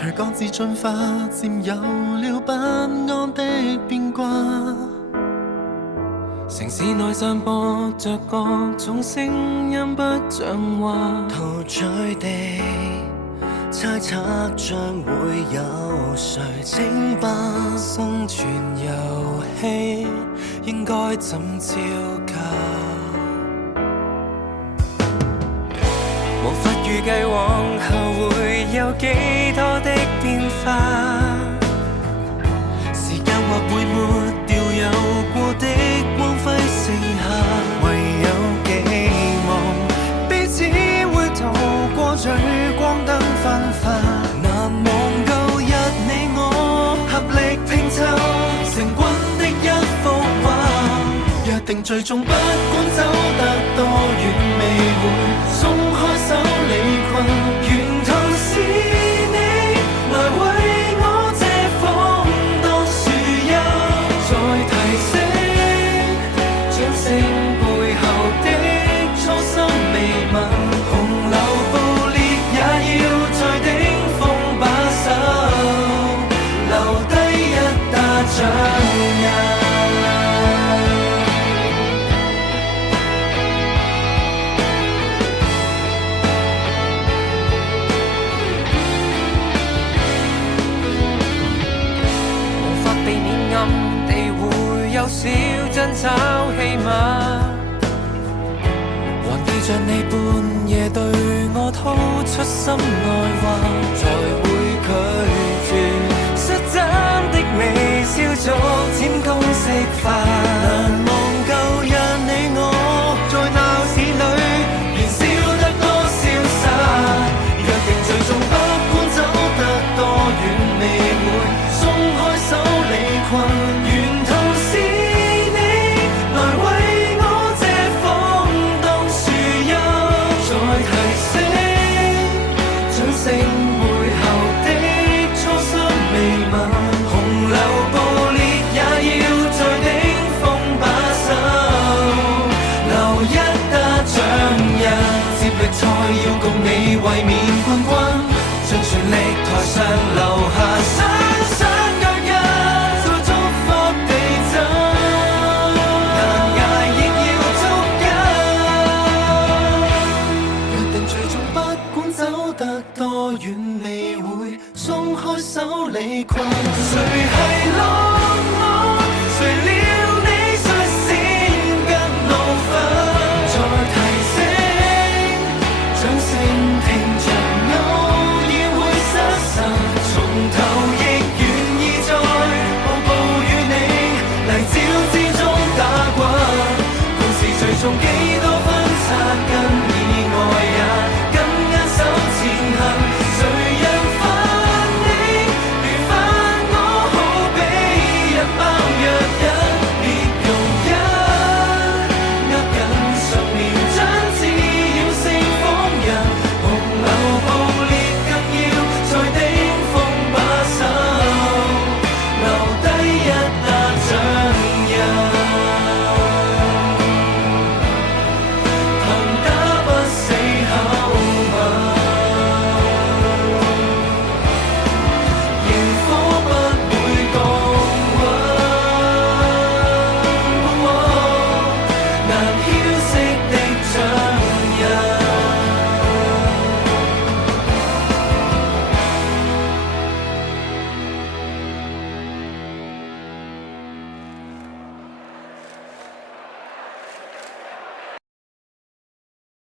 隨各自進化，佔有了不安的變卦。城市內散播着各種聲音，不像話。陶醉地猜測將會有誰稱霸生存遊戲應該怎招架？無法預計往後會有幾多的變化，時間或會抹掉有過的光輝剩下，唯有寄望彼此會渡過聚光燈分化。難忘舊日你我合力拼湊成軍的一幅畫，約定最終不管走得多遠未會鬆開手離群，沿途是你來為我遮風當樹蔭，再提醒掌聲背後的初心未泯，洪流暴烈也要在頂峰把守，留低一打掌印。有少爭吵戲碼，還記着你半夜對我吐出心內話，才會拒絕率真的微笑逐漸公式化。難忘舊日你我在鬧市裏燃燒得多瀟灑，約定最終不管走得多遠未會鬆開手離群，沿途才要共你衛冕冠軍，盡全力台上留下雙雙腳印，再觸發地震，難捱亦要捉緊。約定最終不管走得多遠，未會鬆開手離群，誰係路？